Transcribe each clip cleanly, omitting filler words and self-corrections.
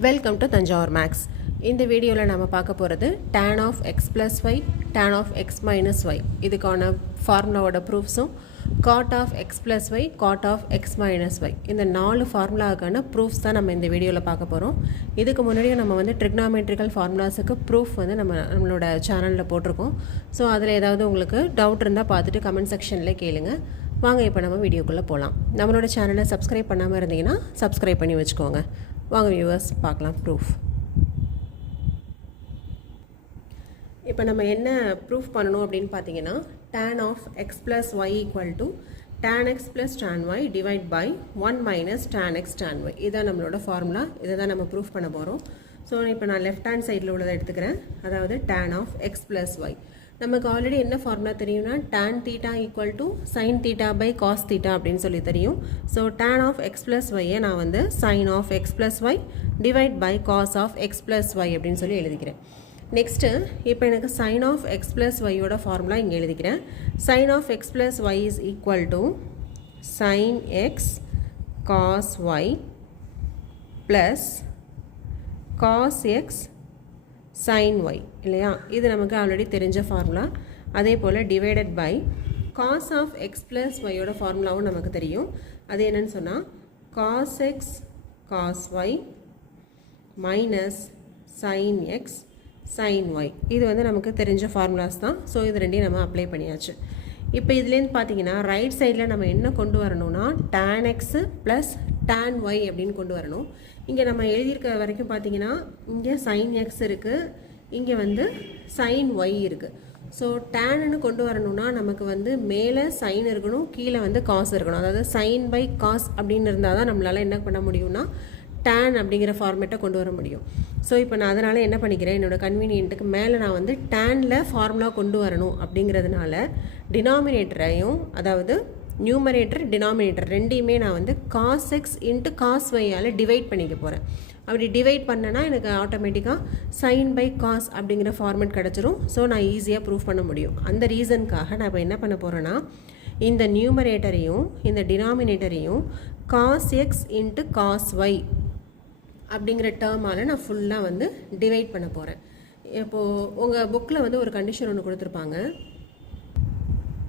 Welcome to Thanjavur maths. இந்த வீடியோவில் நம்ம பார்க்க போகிறது tan of x plus y, tan of x minus y இதுக்கான ஃபார்முலாவோட ப்ரூஃப்ஸும் cot of x plus y, cot of x minus y இந்த 4 ஃபார்முலாவுக்கான proofs தான் நம்ம இந்த வீடியோவில் பார்க்க போகிறோம். இதுக்கு முன்னாடியே நம்ம வந்து ட்ரிக்னாமெட்ரிக்கல் ஃபார்முலாஸுக்கு ப்ரூஃப் வந்து நம்மளோட சேனலில் போட்டிருக்கோம். ஸோ அதில் ஏதாவது உங்களுக்கு டவுட் இருந்தால் பார்த்துட்டு கமெண்ட் செக்ஷனில் கேளுங்க. வாங்க இப்போ நம்ம வீடியோக்குள்ளே போகலாம். நம்மளோட சேனலை சப்ஸ்கிரைப் பண்ணாமல் இருந்தீங்கன்னா சப்ஸ்கிரைப் பண்ணி வச்சுக்கோங்க. வாங்க வியூவர்ஸ் பார்க்கலாம் ப்ரூஃப். இப்போ நம்ம என்ன ப்ரூஃப் பண்ணணும் அப்படின்னு பார்த்தீங்கன்னா tan of x plus y equal to tan x plus tan y divide by 1 minus tan x tan y. இதுதான் நம்மளோட ஃபார்முலா. இதை தான் நம்ம ப்ரூஃப் பண்ண போகிறோம். ஸோ இப்போ நான் லெஃப்ட் ஹேண்ட் சைடில் உள்ளதை எடுத்துக்கிறேன். அதாவது tan of x plus y. நமக்கு ஆல்ரெடி என்ன ஃபார்முலா தெரியும்னா tan theta equal to sin theta by cos theta அப்படின்னு சொல்லி தெரியும். So tan of x plus y நான் வந்து sin of x plus y divide by cos of x plus y அப்படின்னு சொல்லி எழுதிக்கிறேன். நெக்ஸ்ட்டு இப்போ எனக்கு sin of x plus y யோட ஃபார்முலா இங்கே எழுதிக்கிறேன். sin of x plus y is equal to sin x cos y plus cos x sin y இல்லையா? இது நமக்கு ஆல்ரெடி தெரிஞ்ச ஃபார்முலா. அதே போல் divided by cos of x plus y யோட ஃபார்முலாவும் நமக்கு தெரியும். அது என்னன்னு சொன்னால் cos x cos y minus sin x sin y. இது வந்து நமக்கு தெரிஞ்ச ஃபார்முலாஸ் தான். ஸோ இது ரெண்டையும் நம்ம அப்ளை பண்ணியாச்சு. இப்போ இதுலேருந்து பார்த்தீங்கன்னா ரைட் சைடில் நம்ம என்ன கொண்டு வரணும்னா tan x plus tan y அப்படின்னு கொண்டு வரணும். இங்கே நம்ம எழுதியிருக்க வரைக்கும் பார்த்தீங்கன்னா இங்கே sin x இருக்குது, இங்கே வந்து sin y இருக்குது. ஸோ டேன்னு கொண்டு வரணும்னா நமக்கு வந்து மேலே சைன் இருக்கணும், கீழே வந்து காஸ் இருக்கணும். அதாவது சைன் பை காஸ் அப்படின்னு இருந்தால் தான் நம்மளால் என்ன பண்ண முடியும்னா tan அப்படிங்கிற ஃபார்மேட்டை கொண்டு வர முடியும். ஸோ இப்போ நான் அதனால் என்ன பண்ணிக்கிறேன், என்னோடய கன்வீனியன்ட்டுக்கு மேலே நான் வந்து டேனில் ஃபார்முலா கொண்டு வரணும் அப்படிங்கிறதுனால டினாமினேட்டரையும் அதாவது நியூமரேட்டர் டினாமினேட்டர் ரெண்டையுமே நான் வந்து cos x இன்ட்டு காஸ் வையால் டிவைட் பண்ணிக்க போகிறேன். அப்படி டிவைட் பண்ணனா எனக்கு ஆட்டோமேட்டிக்காக சைன் பை காஸ் அப்படிங்கிற ஃபார்மேட் கிடச்சிரும். ஸோ நான் ஈஸியாக ப்ரூவ் பண்ண முடியும். அந்த ரீசனுக்காக நான் இப்போ என்ன பண்ண போகிறேன்னா இந்த நியூமரேட்டரையும் இந்த டினாமினேட்டரையும் cos x into cos y அப்படிங்கிற டேர்மால் நான் ஃபுல்லாக வந்து டிவைட் பண்ண போகிறேன். இப்போது உங்கள் புக்கில் வந்து ஒரு கண்டிஷன் ஒன்று கொடுத்துருப்பாங்க.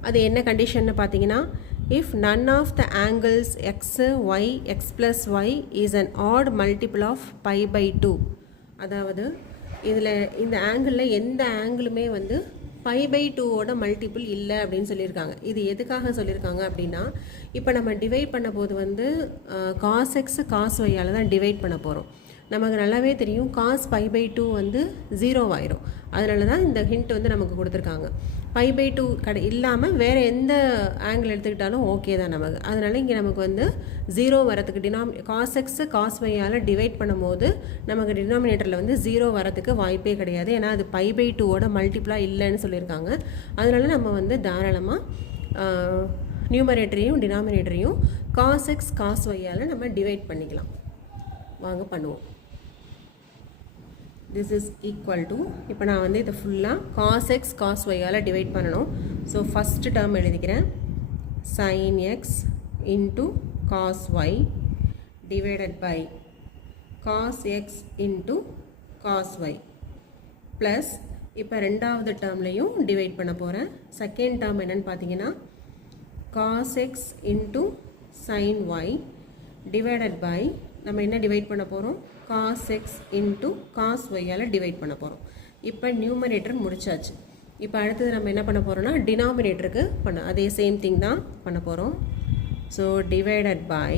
அது என்ன கண்டிஷன்னு பார்த்தீங்கன்னா if none of the angles x, y, x plus y is an odd multiple of pi by 2. அதாவது இதில் இந்த ஆங்கிளில் எந்த ஆங்கிளுமே வந்து பை பை 2ஓட மல்டிபிள் இல்லை அப்படின்னு சொல்லியிருக்காங்க. இது எதுக்காக சொல்லியிருக்காங்க அப்படின்னா இப்போ நம்ம டிவைட் பண்ண போது வந்து cos x cos yயால் தான் டிவைட் பண்ண போகிறோம். நமக்கு நல்லாவே தெரியும் cos pi by 2 வந்து 0 ஆயிரும். அதனால தான் இந்த ஹிண்ட் வந்து நமக்கு கொடுத்துருக்காங்க. pi by 2 இல்லாமல் வேறு எந்த ஆங்கிள் எடுத்துக்கிட்டாலும் ஓகே தான் நமக்கு. அதனால் இங்கே நமக்கு வந்து 0 வரத்துக்கு cos x cos yயால் டிவைட் பண்ணும்போது நமக்கு டினாமினேட்டரில் வந்து 0 வரத்துக்கு வாய்ப்பே கிடையாது. ஏன்னா அது pi by 2ஓட மல்டிப்ளாக இல்லைன்னு சொல்லியிருக்காங்க. அதனால நம்ம வந்து தாராளமாக நியூமரேட்டரையும் டினாமினேட்டரையும் cos x cos yயால் நம்ம டிவைட் பண்ணிக்கலாம். வாங்க பண்ணுவோம். this is equal to இப்போ நான் வந்து இதை ஃபுல்லாக cos x cos yயால் டிவைட் பண்ணணும். ஸோ ஃபஸ்ட்டு டேர்ம் எழுதிக்கிறேன் sin x into cos y divided by cos x into cos y plus இப்போ ரெண்டாவது டேர்ம்லையும் டிவைட் பண்ண போகிறேன். செகண்ட் டேர்ம் என்னென்னு பார்த்தீங்கன்னா cos x into sin y divided by நம்ம என்ன டிவைட் பண்ண போகிறோம் cos x into cos yயால் டிவைட் பண்ண போகிறோம். இப்போ நியூமரேட்டர் முடிச்சாச்சு. இப்போ அடுத்தது நம்ம என்ன பண்ண போகிறோம்னா டினாமினேட்டருக்கு அதே சேம் திங் தான் பண்ண போகிறோம். ஸோ டிவைடட் பை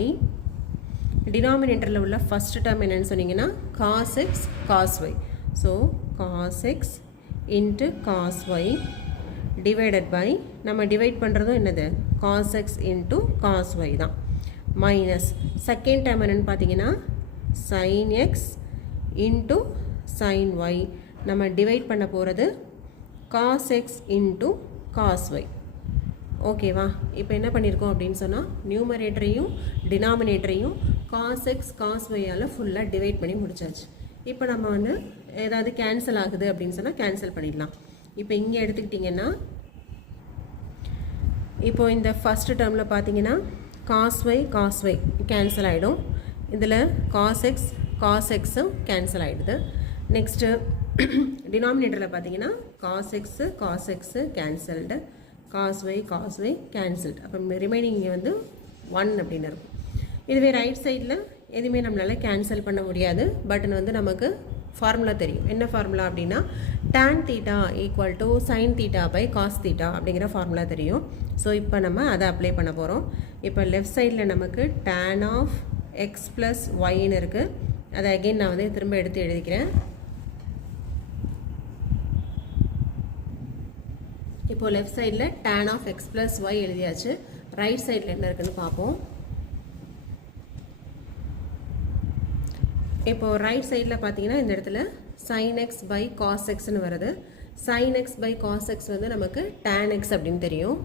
டினாமினேட்டரில் உள்ள ஃபஸ்ட் டேர்ம் என்னென்னு சொன்னீங்கன்னா cos x cos y. So cos x into cos y divided by நம்ம டிவைட் பண்ணுறதும் என்னது cos x into cos y தான். மைனஸ் செகண்ட் டேர்ம் என்னென்னு பார்த்தீங்கன்னா sin x into sin y நம்ம டிவைட் பண்ண போகிறது cos x into cos y. ஓகேவா? இப்போ என்ன பண்ணியிருக்கோம் அப்படின்னு சொன்னால் நியூமரேட்டரையும் டினாமினேட்டரையும் cos x cos yயால் ஃபுல்லாக டிவைட் பண்ணி முடிச்சாச்சு. இப்போ நம்ம வந்து ஏதாவது கேன்சல் ஆகுது அப்படின்னு சொன்னால் கேன்சல் பண்ணிடலாம். இப்போ இங்கே எடுத்துக்கிட்டிங்கன்னா இப்போ இந்த ஃபஸ்ட்டு டேர்மில் பார்த்தீங்கன்னா cos y cancel ஆகிடும். இதில் cos x cos xம் கேன்சல் ஆகிடுது. நெக்ஸ்ட்டு டினாமினேட்டரில் பார்த்தீங்கன்னா cos x cancelled, cos y cancelled. அப்போ ரிமைனிங் இங்கே வந்து 1 அப்படின்னு இருக்கும். இதுவே ரைட் சைடில் எதுவுமே நம்மளால் கேன்சல் பண்ண முடியாது. பட் வந்து நமக்கு ஃபார்முலா தெரியும். என்ன ஃபார்முலா அப்படின்னா tan θ equal to sin θ by cos θ அப்படிங்கிற ஃபார்முலா தெரியும். ஸோ இப்போ நம்ம அதை அப்ளை பண்ண போகிறோம். இப்போ லெஃப்ட் சைடில் நமக்கு tan ஆஃப் எக்ஸ் ப்ளஸ் ஒய்ன்னு இருக்குது. அதை அகெயின் நான் வந்து திரும்ப எடுத்து எழுதிக்கிறேன். இப்போது லெஃப்ட் சைடில் tan of X plus y எழுதியாச்சு. ரைட் சைடில் என்ன இருக்குதுன்னு பார்ப்போம். இப்போது ரைட் சைடில் பார்த்தீங்கன்னா இந்த இடத்துல sin x பை cos xன்னு வருது. sin x by cos x வந்து நமக்கு tan x அப்படின்னு தெரியும்.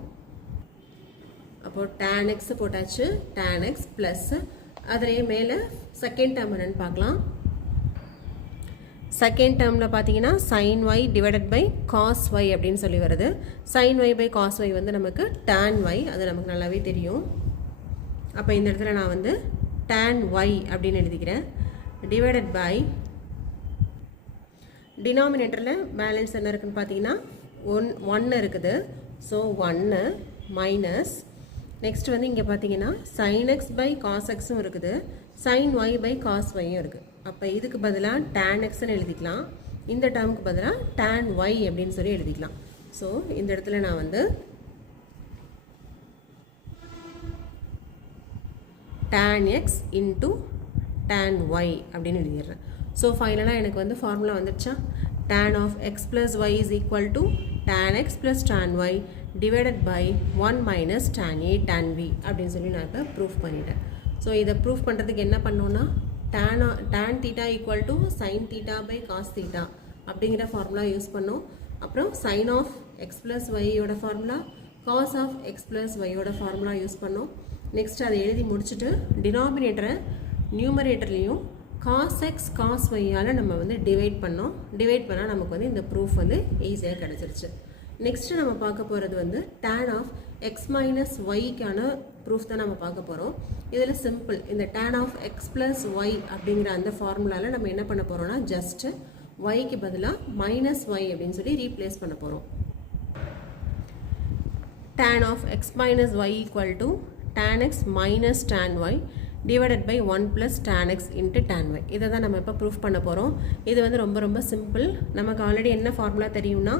அப்போது tan x போட்டாச்சு, tan x ப்ளஸ் அதிலேயே மேலே செகண்ட் டேர்ம் என்னன்னு பார்க்கலாம். செகண்ட் டேர்மில் பார்த்தீங்கன்னா sin y divided by cos y அப்படின்னு சொல்லி வருது. sin y by cos y வந்து நமக்கு tan y, அது நமக்கு நல்லாவே தெரியும். அப்போ இந்த இடத்துல நான் வந்து tan y அப்படின்னு எழுதிக்கிறேன். டிவைடட் பை டினாமினேட்டரில் பேலன்ஸ் என்ன இருக்குதுன்னு பார்த்தீங்கன்னா 1 இருக்குது. ஸோ 1 மைனஸ் நெக்ஸ்ட் வந்து இங்கே பார்த்தீங்கன்னா sin x பை cos xம் இருக்குது, sin y பை cos yயும் இருக்குது. அப்போ இதுக்கு பதிலாக tan xன்னு எழுதிக்கலாம், இந்த டேர்முக்கு பதிலாக tan y அப்படின்னு சொல்லி எழுதிக்கலாம். ஸோ இந்த இடத்துல நான் வந்து tan x into tan y அப்படின்னு எழுதிடுறேன். ஸோ ஃபைனலாக எனக்கு வந்து ஃபார்முலா வந்துடுச்சா, tan of X plus y is equal to tan x plus tan y divided by 1 minus tan a tan v அப்படின்னு சொல்லி நான் இப்போ ப்ரூஃப் பண்ணிட்டேன். ஸோ இதை ப்ரூஃப் பண்ணுறதுக்கு என்ன பண்ணோன்னா tan θ equal to sin θ by cos θ அப்படிங்கிற ஃபார்முலா யூஸ் பண்ணோம். அப்புறம் sin ஆஃப் எக்ஸ் ப்ளஸ் ஒய்யோட formula, cos of X plus ஒய்யோட ஃபார்முலா யூஸ் பண்ணோம். நெக்ஸ்ட் அதை எழுதி முடிச்சுட்டு டினாமினேட்டரை நியூமரேட்டர்லேயும் cos x cos yயால் நம்ம வந்து டிவைட் பண்ணோம். டிவைட் பண்ணால் நமக்கு வந்து இந்த ப்ரூஃப் வந்து ஈஸியாக கிடச்சிருச்சு. நெக்ஸ்ட்டு நம்ம பார்க்க போகிறது வந்து tan ஆஃப் எக்ஸ் மைனஸ் ஒய்க்கான ப்ரூஃப் தான் நம்ம பார்க்க போகிறோம். இதில் சிம்பிள், இந்த tan of X plus Y அப்படிங்கிற அந்த ஃபார்முலாவில் நம்ம என்ன பண்ண போகிறோம்னா ஜஸ்ட்டு ஒய்க்கு பதிலாக மைனஸ் ஒய் அப்படின்னு சொல்லி ரீப்ளேஸ் பண்ண போகிறோம். tan of X minus y equal to tan x minus tan y divided by 1 plus tan x into tan y. இதை தான் நம்ம இப்போ ப்ரூஃப் பண்ண போகிறோம். இது வந்து ரொம்ப ரொம்ப சிம்பிள். நமக்கு ஆல்ரெடி என்ன ஃபார்முலா தெரியும்னா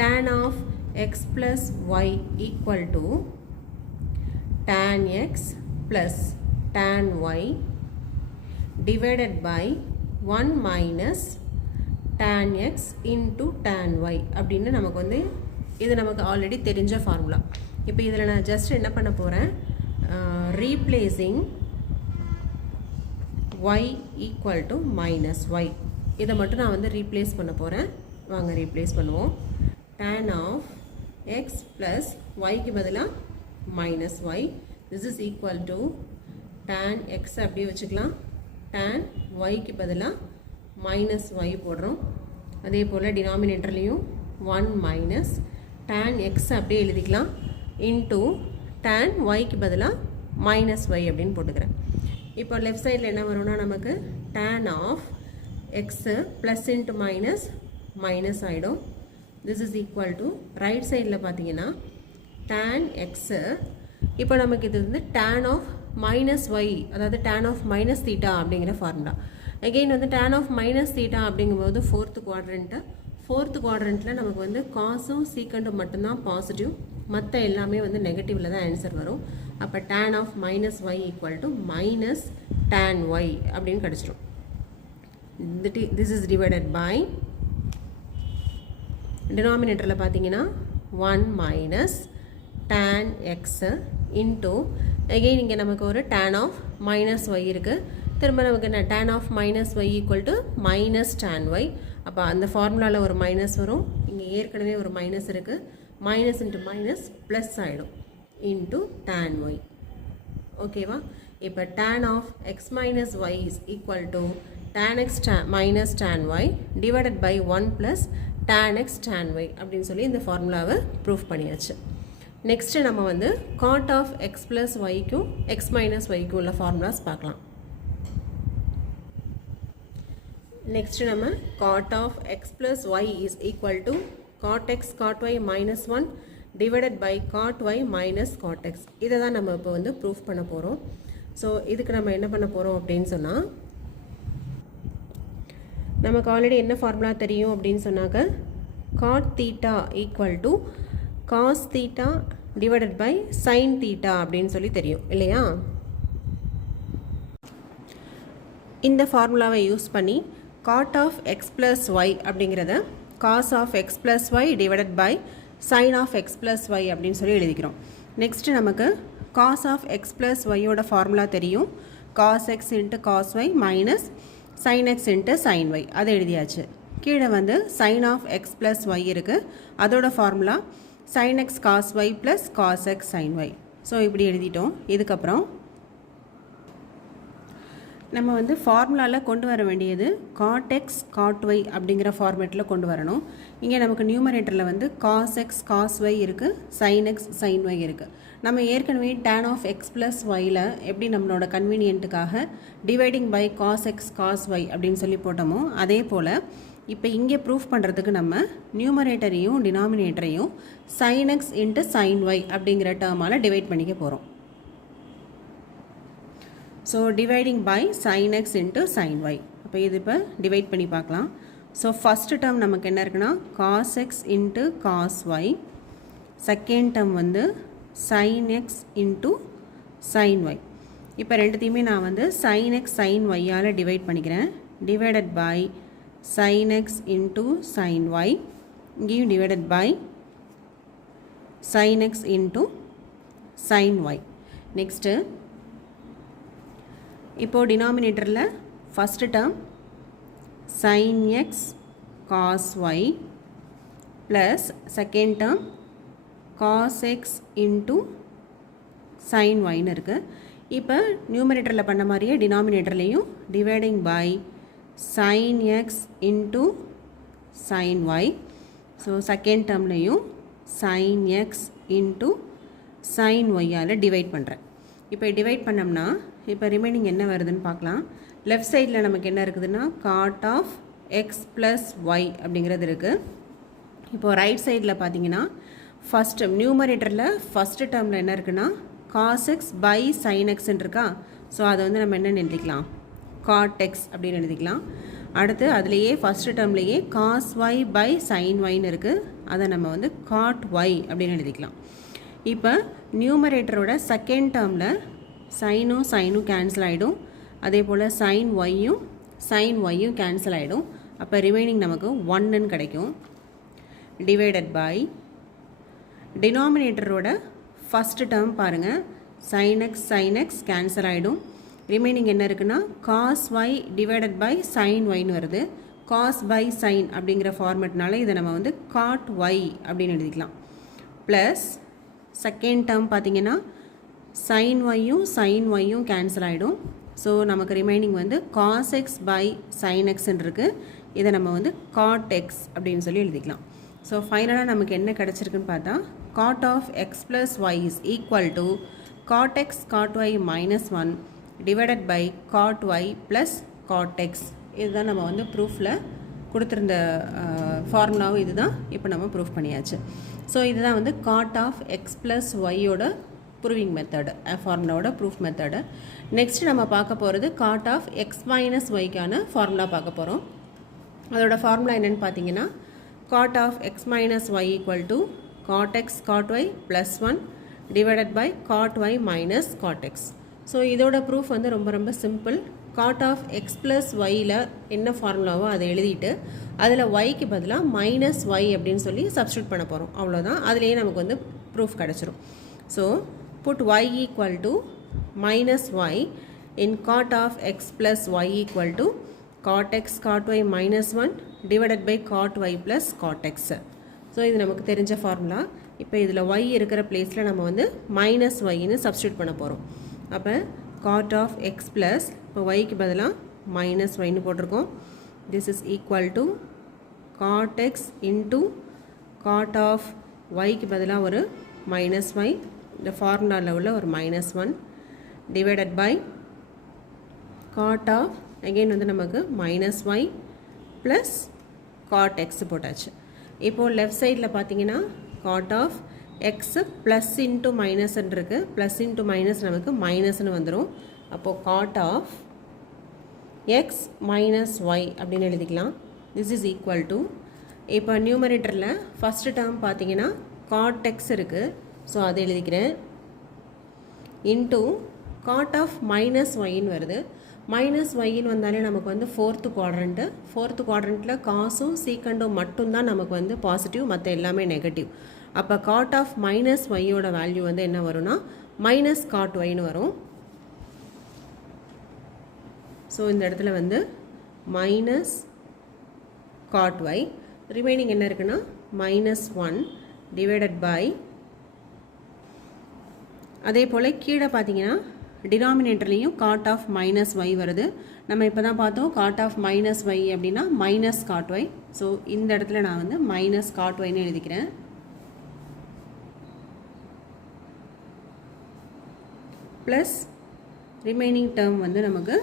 tan of X plus y equal to tan x plus tan y divided by 1 minus tan x into tan y அப்படின்னு நமக்கு வந்து இது நமக்கு ஆல்ரெடி தெரிஞ்ச ஃபார்முலா. இப்போ இதில் நான் ஜஸ்ட் என்ன பண்ண போகிறேன், replacing y equal to minus y, இதை மட்டும் நான் வந்து ரீப்ளேஸ் பண்ண போகிறேன். வாங்க ரீப்ளேஸ் பண்ணுவோம். tan ஆஃப் எக்ஸ் ப்ளஸ் ஒய்க்கு பதிலாக minus y, this is equal to tan x அப்படியே வச்சுக்கலாம், tan ஒய்க்கு பதிலாக மைனஸ் ஒய் போடுறோம். அதே போல் டினாமினேட்டர்லேயும் 1 மைனஸ் tan எக்ஸ் அப்படியே எழுதிக்கலாம் இன்ட்டு tan ஒய்க்கு பதிலாக மைனஸ் ஒய் அப்படின்னு போட்டுக்கிறேன். இப்போ லெஃப்ட் சைடில் என்ன வரும்னா நமக்கு tan of X plus into minus minus ஆகிடும். This is equal to right சைடில் பார்த்தீங்கன்னா tan எக்ஸு, இப்போ நமக்கு இது வந்து tan ஆஃப் மைனஸ் ஒய், அதாவது tan ஆஃப் மைனஸ் தீட்டா அப்படிங்கிற ஃபார்முலா. அகெயின் வந்து tan ஆஃப் மைனஸ் தீட்டா அப்படிங்கும்போது ஃபோர்த்து குவாட்ரண்ட்டில் நமக்கு வந்து காசும் சீக்கண்டும் மட்டும்தான் பாசிட்டிவ், மற்ற எல்லாமே வந்து நெகட்டிவில் தான் ஆன்சர் வரும். அப்போ tan of minus y equal to minus tan Y அப்படின்னு கிடச்சிடும். திஸ் இஸ் டிவைடட் பை டினாமினேட்டரில் பார்த்தீங்கன்னா 1 minus tan x into again இங்கே நமக்கு ஒரு tan ஆஃப் மைனஸ் ஒய் இருக்குது. திரும்ப நமக்கு என்ன tan of minus y equal to minus tan y. அப்போ அந்த ஃபார்முலாவில் ஒரு மைனஸ் வரும், இங்கே ஏற்கனவே ஒரு மைனஸ் இருக்குது, மைனஸ் இன்ட்டு மைனஸ் ப்ளஸ் ஆகிடும் இன்ட்டு tan ஒய். ஓகேவா? இப்போ tan of X minus Y is equal to tan x minus tan Y divided by 1 plus tan x tan Y அப்படின்னு சொல்லி இந்த ஃபார்முலாவை ப்ரூஃப் பண்ணியாச்சு. நெக்ஸ்ட்டு நம்ம வந்து காட் ஆஃப் எக்ஸ் ப்ளஸ் ஒய்க்கும் எக்ஸ் மைனஸ் ஒய்க்கும் உள்ள ஃபார்முலாஸ் பார்க்கலாம். Next நம்ம cot of x plus y is equal to cot x cot y minus 1 divided by cot y minus cot x. இதை தான் நம்ம இப்போ வந்து ப்ரூஃப் பண்ண போகிறோம். ஸோ இதுக்கு நம்ம என்ன பண்ண போகிறோம் அப்படின்னு சொன்னால், நமக்கு ஆல்ரெடி என்ன ஃபார்முலா தெரியும் அப்படின்னு சொன்னாக்க cot theta equal to cos theta divided by sin theta அப்படின்னு சொல்லி தெரியும் இல்லையா? இந்த ஃபார்முலாவை யூஸ் பண்ணி cot of x plus y அப்படிங்கிறத cos of x plus y divided by sin of x plus y அப்படின்னு சொல்லி எழுதிக்கிறோம். நெக்ஸ்ட் நமக்கு cos of x plus y ஓட ஃபார்முலா தெரியும். cos x into cos y minus sin x into sin y அதை எழுதியாச்சு. கீழே வந்து sin of x plus y இருக்கு, அதோட formula sin x cos y plus cos x sin y. So இப்படி எழுதிட்டோம். இதுக்கப்புறம் நம்ம வந்து ஃபார்முலாவில் கொண்டு வர வேண்டியது cot x cot y அப்படிங்கிற ஃபார்மேட்டில் கொண்டு வரணும். இங்கே நமக்கு நியூமரேட்டரில் வந்து cos x cos y இருக்குது, sin x sin y இருக்குது. நம்ம ஏற்கனவே tan of x plus yல எப்படி நம்மளோட கன்வீனியன்ட்டுக்காக dividing by cos x cos y அப்படின்னு சொல்லி போட்டோமோ அதே போல் இப்போ இங்கே ப்ரூஃப் பண்ணுறதுக்கு நம்ம நியூமரேட்டரையும் டினாமினேட்டரையும் sin x into sin y அப்படிங்கிற டேர்மால் டிவைட் பண்ணிக்க போகிறோம். So dividing by sin x into sin y. அப்போ இது இப்போ டிவைட் பண்ணி பார்க்கலாம். ஸோ ஃபஸ்ட்டு டேர்ம் நமக்கு என்ன இருக்குன்னா cos x into cos y, second term வந்து sin x into sin y. இப்போ ரெண்டுத்தையுமே நான் வந்து sin x sin y ஆல் டிவைட் பண்ணிக்கிறேன். Divided by sin x into sin y, இங்கேயும் divided by sin x into sin y. Next இப்போது டினாமினேட்டரில் first term sin x cos y plus second term cos x into sin yன்னு இருக்குது. இப்போ நியூமரேட்டரில் பண்ண மாதிரியே டினாமினேட்டர்லேயும் dividing by sin x into sin y. So second டேர்ம்லேயும் sin x into sin y ஆல் டிவைட் பண்ணுறேன். இப்போ டிவைட் பண்ணோம்னா இப்போ ரிமைனிங் என்ன வருதுன்னு பார்க்கலாம். லெஃப்ட் சைடில் நமக்கு என்ன இருக்குதுன்னா cot of x plus y அப்படிங்கிறது இருக்குது. இப்போது ரைட் சைடில் பார்த்தீங்கன்னா ஃபஸ்ட்டு நியூமரேட்டரில் ஃபஸ்ட்டு டேர்மில் என்ன இருக்குன்னா cos x by sin xன்னு இருக்கா. ஸோ அதை வந்து நம்ம என்னென்னு எழுதிக்கலாம், cot x அப்படின்னு எழுதிக்கலாம். அடுத்து அதுலேயே ஃபஸ்ட்டு டேர்ம்லேயே cos y by sin yன்னு இருக்குது, அதை நம்ம வந்து cot y அப்படின்னு எழுதிக்கலாம். இப்போ நியூமரேட்டரோட செகண்ட் டேர்மில் சைனும் கேன்சல் ஆகிடும், அதே போல் sin yயும் கேன்சல் ஆகிடும். அப்போ ரிமைனிங் நமக்கு 1ன்னு கிடைக்கும். டிவைடட் பை டினாமினேட்டரோட ஃபஸ்ட்டு டேர்ம் பாருங்கள், sin x கேன்சல் ஆகிடும். ரிமைனிங் என்ன இருக்குன்னா cos y divided by sin yன்னு வருது. cos by sin அப்படிங்கிற ஃபார்மேட்னால இதை நம்ம வந்து cot y அப்படின்னு எழுதிக்கலாம். ப்ளஸ் செகண்ட் டேர்ம் பார்த்திங்கன்னா sin yயும் கேன்சல் ஆகிடும். ஸோ நமக்கு ரிமைனிங் வந்து cos x by sin xன்னு இருக்குது, இதை நம்ம வந்து cot x அப்படின்னு சொல்லி எழுதிக்கலாம். ஸோ ஃபைனலாக நமக்கு என்ன கிடச்சிருக்குன்னு பார்த்தா cot of x plus y is equal to cot x cot y minus 1 divided by cot y plus cot x. இதுதான் நம்ம வந்து ப்ரூஃபில் கொடுத்துருந்த ஃபார்முலாவும் இதுதான் இப்போ நம்ம ப்ரூஃப் பண்ணியாச்சு. ஸோ இதுதான் வந்து cot of x plus yயோட ப்ரூவிங் மெத்தடு, ஃபார்முலாவோட ப்ரூஃப் மெத்தடு. நெக்ஸ்ட் நம்ம பார்க்க போகிறது cot of x minus yக்கான ஃபார்முலா பார்க்க போகிறோம். அதோட ஃபார்முலா என்னென்னு பார்த்தீங்கன்னா cot of x minus y equal to cot x cot y plus 1 divided by cot y minus cot x. So இதோட ப்ரூஃப் வந்து ரொம்ப simple. cot of x plus yயில் என்ன ஃபார்முலாவோ அதை எழுதிட்டு அதில் yக்கு பதிலாக மைனஸ் y அப்படின்னு சொல்லி சப்ஸ்டியூட் பண்ண போகிறோம், அவ்வளோதான். அதுலேயே நமக்கு வந்து ப்ரூஃப் கிடச்சிரும். So put y equal to minus y in cot of x plus y equal to cot x cot y minus 1 divided by cot y plus cot x. So இது நமக்கு தெரிஞ்ச ஃபார்முலா. இப்போ இதில் y இருக்கிற பிளேஸில் நம்ம வந்து மைனஸ் yன்னு சப்ஸ்டியூட் பண்ண போகிறோம். அப்போ cot of x plus இப்போ yக்கு பதிலாக மைனஸ் yன்னு போட்டிருக்கோம். this is equal to cot x into cot of yக்கு பதிலாக ஒரு மைனஸ் y, இந்த ஃபார்முலாவில் உள்ள ஒரு minus 1 divided by cot of again வந்து நமக்கு minus y plus cot X போட்டாச்சு. இப்போது லெஃப்ட் சைடில் பார்த்தீங்கன்னா cot of X plus into மைனஸ்ன்னு இருக்குது. ப்ளஸ் இன்ட்டு மைனஸ் நமக்கு மைனஸ்ன்னு வந்துடும். அப்போது cot of X minus Y அப்படின்னு எழுதிக்கலாம். திஸ் இஸ் ஈக்குவல் டு, இப்போ நியூமரேட்டரில் ஃபஸ்ட்டு டேர்ம் பார்த்தீங்கன்னா காட் எக்ஸ் இருக்குது, ஸோ அதை எழுதிக்கிறேன், இன்ட்டு காட் ஆஃப் மைனஸ் ஒய்ன்னு வருது. மைனஸ் ஒய்ன்னு வந்தாலே நமக்கு வந்து ஃபோர்த்து குவாட்ரண்ட்டில் காசும் சீக்கண்டும் மட்டும்தான் நமக்கு வந்து பாசிட்டிவ், மற்ற எல்லாமே நெகட்டிவ். அப்போ காட் ஆஃப் மைனஸ் ஒய்யோட வேல்யூ வந்து என்ன வரும்னா மைனஸ் காட் ஒய்னு வரும். ஸோ இந்த இடத்துல வந்து மைனஸ் காட் ஒய், ரிமைனிங் என்ன இருக்குன்னா மைனஸ் 1 டிவைடட் பை, அதே போல் கீழே பார்த்தீங்கன்னா டினாமினேட்டர்லேயும் காட் ஆஃப் மைனஸ் ஒய் வருது. நம்ம இப்போ தான் பார்த்தோம் காட் ஆஃப் மைனஸ் ஒய் அப்படின்னா மைனஸ் காட் ஒய். ஸோ இந்த இடத்துல நான் வந்து மைனஸ் காட் ஒய்னு எழுதிக்கிறேன். ப்ளஸ் ரிமைனிங் டேர்ம் வந்து நமக்கு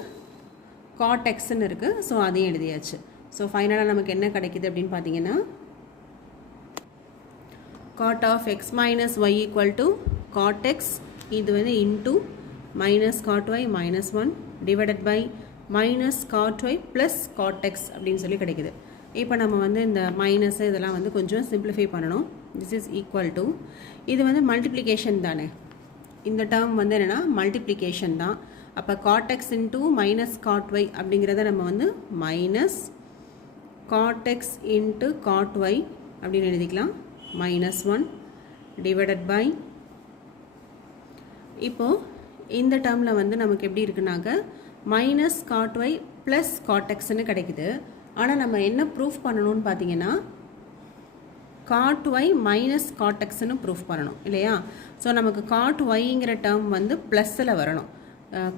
காட் எக்ஸ்ன்னு இருக்குது, ஸோ அதையும் எழுதியாச்சு. ஸோ ஃபைனலாக நமக்கு என்ன கிடைக்குது அப்படின்னு பார்த்தீங்கன்னா cot of X minus y equal to cot x, இது வந்து into minus cot Y minus 1 divided by minus cot Y plus cot x அப்படின்னு சொல்லி கிடைக்குது. இப்போ நம்ம வந்து இந்த மைனஸ் இதெல்லாம் வந்து கொஞ்சம் சிம்பிளிஃபை பண்ணணும். திஸ் இஸ் ஈக்குவல் டு, இது வந்து மல்டிப்ளிகேஷன் தானே, இந்த டேர்ம் வந்து என்னென்னா மல்டிப்ளிகேஷன் தான். அப்போ cot x into minus cot y அப்படிங்கிறத நம்ம வந்து minus cot x into cot y அப்படின்னு எழுதிக்கலாம், மைனஸ் 1 டிவைடட் பை, இப்போது இந்த டேர்மில் வந்து நமக்கு எப்படி இருக்குனாக்க minus cot Y plus cot எக்ஸ்ன்னு கிடைக்குது. ஆனால் நம்ம என்ன ப்ரூஃப் பண்ணணும்னு பார்த்தீங்கன்னா காட் ஒய் மைனஸ் காட் எக்ஸ்ன்னு ப்ரூஃப் பண்ணணும் இல்லையா. ஸோ நமக்கு காட் ஒய்ங்கிற டேர்ம் வந்து ப்ளஸில் வரணும்,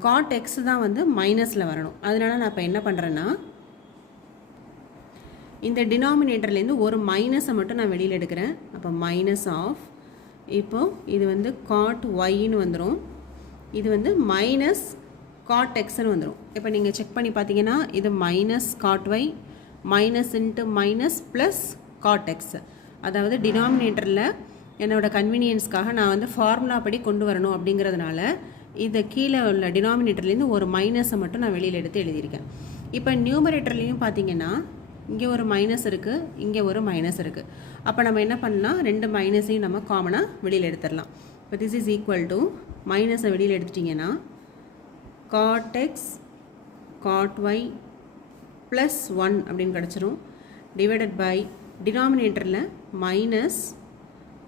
காட் எக்ஸ் தான் வந்து மைனஸில் வரணும். அதனால நான் இப்போ என்ன பண்ணுறேன்னா இந்த டினாமினேட்டர்லேருந்து ஒரு மைனஸை மட்டும் நான் வெளியில் எடுக்கிறேன். அப்போ மைனஸ் ஆஃப், இப்போது இது வந்து காட் ஒய்ன்னு வந்துடும், இது வந்து மைனஸ் காட் எக்ஸ்ன்னு வந்துடும். இப்போ நீங்கள் செக் பண்ணி பார்த்தீங்கன்னா இது minus cot Y minus into minus plus cot x. அதாவது டினாமினேட்டரில் என்னோடய கன்வீனியன்ஸ்க்காக நான் வந்து ஃபார்முலா படி கொண்டு வரணும் அப்படிங்கிறதுனால இதை கீழே உள்ள டினாமினேட்டர்லேருந்து ஒரு மைனஸை மட்டும் நான் வெளியில் எடுத்து எழுதியிருக்கேன். இப்போ நியூமரேட்டர்லேயும் பார்த்தீங்கன்னா இங்கே ஒரு மைனஸ் இருக்குது, இங்கே ஒரு மைனஸ் இருக்குது. அப்போ நம்ம என்ன பண்ணலாம், ரெண்டு மைனஸையும் நம்ம காமனாக வெளியில் எடுத்துடலாம். இப்போ திஸ் இஸ் ஈக்குவல் டு, மைனஸை வெளியில் எடுத்துட்டிங்கன்னா cot X cot Y plus 1 அப்படின்னு கிடச்சிரும், டிவைடட் பை டினாமினேட்டரில் minus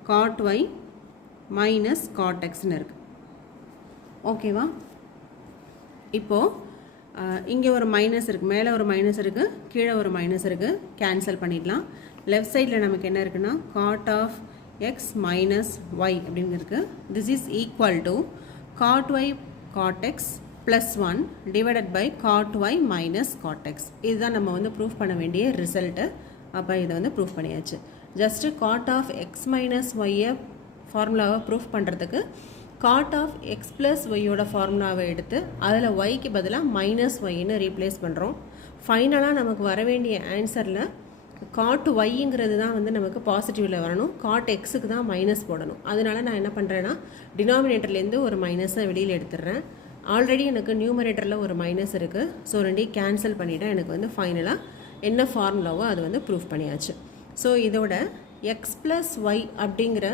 cot Y minus cot எக்ஸ்ன்னு இருக்குது. ஓகேவா? இப்போது இங்கே ஒரு மைனஸ் இருக்குது, மேலே ஒரு மைனஸ் இருக்குது, கீழே ஒரு மைனஸ் இருக்குது, கேன்சல் பண்ணிடலாம். லெஃப்ட் சைடில் நமக்கு என்ன இருக்குன்னா cot of X minus Y அப்படின்னு இருக்குது. This is equal to cot y cot x plus 1 divided by cot Y minus cot x. இதுதான் நம்ம வந்து ப்ரூஃப் பண்ண வேண்டிய ரிசல்ட்டு. அப்போ இதை வந்து ப்ரூஃப் பண்ணியாச்சு. Just cot of X minus ஒய்யை ஃபார்முலாவை ப்ரூஃப் பண்ணுறதுக்கு காட் ஆஃப் எக்ஸ் ப்ளஸ் ஒய்யோட ஃபார்முலாவை எடுத்து அதில் ஒய்க்கு பதிலாக மைனஸ் ஒய்ன்னு ரீப்ளேஸ் பண்ணுறோம். ஃபைனலாக நமக்கு வர வேண்டிய ஆன்சரில் காட் ஒய்ங்கிறது தான் வந்து நமக்கு பாசிட்டிவில் வரணும், காட் எக்ஸுக்கு தான் மைனஸ் போடணும். அதனால நான் என்ன பண்ணுறேன்னா டினாமினேட்டர்லேருந்து ஒரு மைனஸை வெளியில் எடுத்துடுறேன். ஆல்ரெடி எனக்கு நியூமரேட்டரில் ஒரு மைனஸ் இருக்குது, ஸோ ரெண்டையும் கேன்சல் பண்ணிவிட்டேன். எனக்கு வந்து ஃபைனலாக என்ன ஃபார்முலாவோ அது வந்து ப்ரூஃப் பண்ணியாச்சு. ஸோ இதோட எக்ஸ் ப்ளஸ் ஒய் அப்படிங்கிற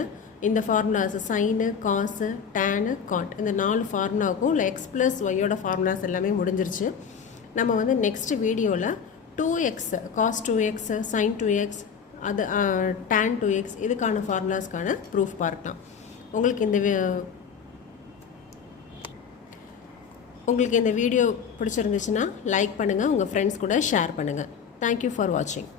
இந்த ஃபார்முலாஸ் சைனு காசு டேனு காட் இந்த 4 ஃபார்முலாவுக்கும் இல்லை எக்ஸ் ப்ளஸ் ஒய்யோட ஃபார்முலாஸ் எல்லாமே முடிஞ்சிருச்சு. நம்ம வந்து நெக்ஸ்ட் வீடியோவில் 2x cos 2x sin 2x அது tan 2x இதுக்கான ஃபார்முலாஸ்க்கான ப்ரூஃப் பார்க்கலாம். உங்களுக்கு இந்த வீடியோ பிடிச்சிருந்துச்சுன்னா லைக் பண்ணுங்கள், உங்கள் ஃப்ரெண்ட்ஸ் கூட ஷேர் பண்ணுங்கள். தேங்க்யூ ஃபார் வாட்சிங்.